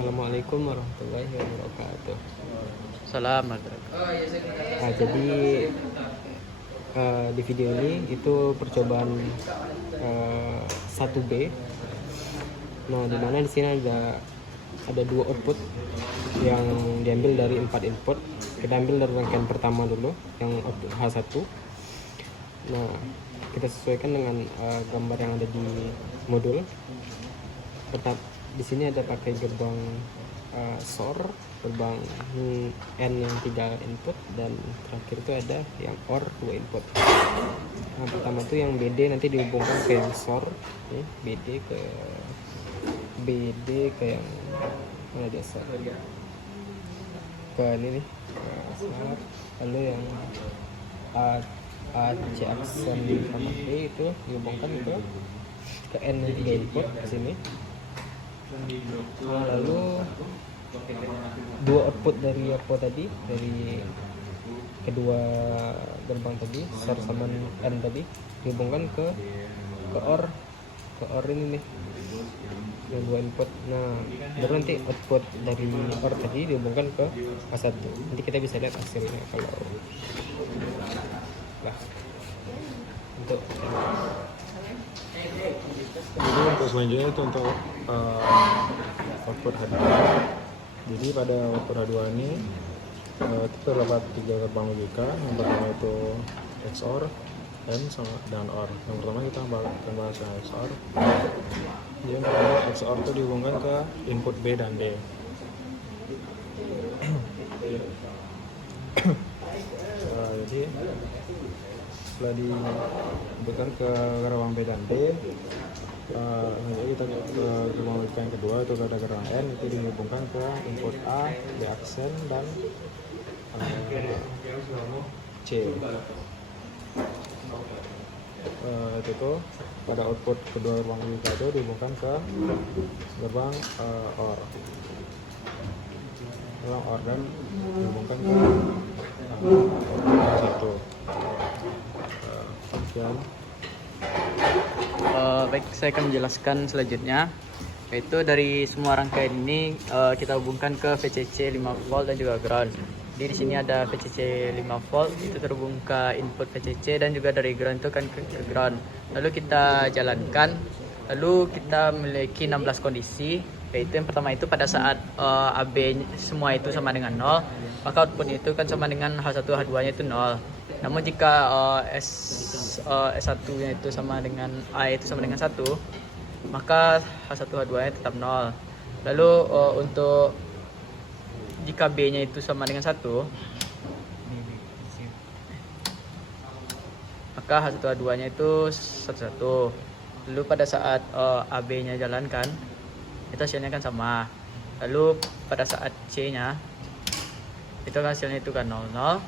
Assalamualaikum warahmatullahi wabarakatuh. Salam. Nah, jadi di video ini itu percobaan 1B. Nah, di mana di sini ada dua output yang diambil dari 4 input. Kita ambil dari rangkaian pertama dulu, yang output H1. Nah, kita sesuaikan dengan gambar yang ada di modul. Tetap di sini ada pakai gerbang SOR, gerbang N yang 3 input, dan terakhir itu ada yang OR 2 input. Nah, pertama itu yang BD nanti dihubungkan ke yang SOR, BD ke yang mana dia SOR ke ini nih, SOR. Lalu yang AC aksen sama B itu dihubungkan ke N yang 3 input di sini. Nah, lalu dua output dari apa tadi, dari kedua gerbang tadi, SOR sama N tadi dihubungkan ke OR ini nih, yang 2 input. Nah, baru nanti output dari OR tadi dihubungkan ke A1. Nanti kita bisa lihat hasilnya kalau untuk jadi untuk selanjutnya itu untuk output H2. Jadi pada output H2 ini itu terdapat 3 gerbang logika. Yang pertama itu XOR, N sama dan OR. Yang pertama kita akan bahas yang XOR. Jadi yang pertama XOR itu dihubungkan ke input B dan D. Jadi setelah dihubungkan ke gerbang B dan D, kita ke gerbang logika yang kedua itu ada gerbang N, itu dihubungkan ke input A, B aksen, dan C. Itu tuh pada output kedua gerbang logika itu dihubungkan ke gerbang OR. Gerbang OR dan dihubungkan ke satu. Sekian. Baik, saya akan menjelaskan selanjutnya, yaitu dari semua rangkaian ini kita hubungkan ke VCC 5 volt dan juga ground. Jadi di sini ada VCC 5 volt itu terhubung ke input VCC, dan juga dari ground itu kan ke ground. Lalu kita jalankan, lalu kita memiliki 16 kondisi, yaitu yang pertama itu pada saat AB semua itu sama dengan 0, maka output itu kan sama dengan H1 H2 nya itu 0. Namun jika S1 nya itu sama dengan A itu sama dengan 1, maka H1 H2 nya tetap 0. Lalu untuk jika B nya itu sama dengan 1, maka H1 H2 nya itu 1,1. Lalu pada saat AB nya jalankan, itu hasilnya kan sama. Lalu pada saat C nya itu hasilnya itu kan 0,0.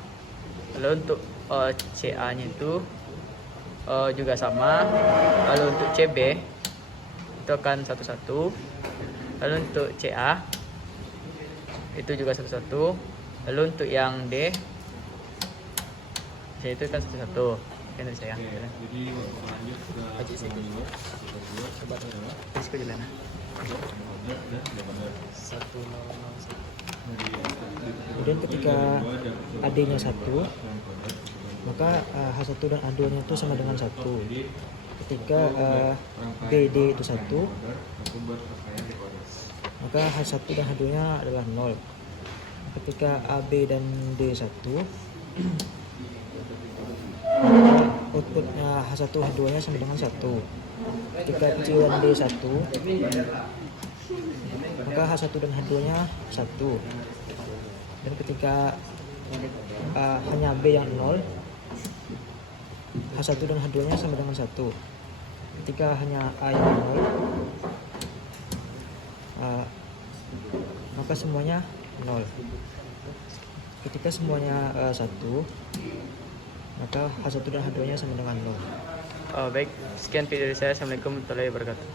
Lalu untuk CA nya itu juga sama. Lalu untuk CB itu akan 1,1. Lalu untuk CA itu juga 1,1. Lalu untuk yang D itu kan 1,1. Kan dari saya. Coba jalan. 1,001. Kemudian ketika AD-nya 1, maka H1 dan A2 nya itu sama dengan 1. Ketika BD itu 1, maka H1 dan H2 nya adalah 0. Ketika AB dan D 1, outputnya H1 H2 nya sama dengan 1. Ketika C dan D 1, maka H1 dan H2 nya 1. Dan ketika hanya B yang 0, H1 dan H2 nya sama dengan 1. Ketika hanya A yang 0, maka semuanya 0. Ketika semuanya 1, maka H1 dan H2 nya sama dengan 0. Baik, sekian video dari saya. Assalamualaikum warahmatullahi wabarakatuh.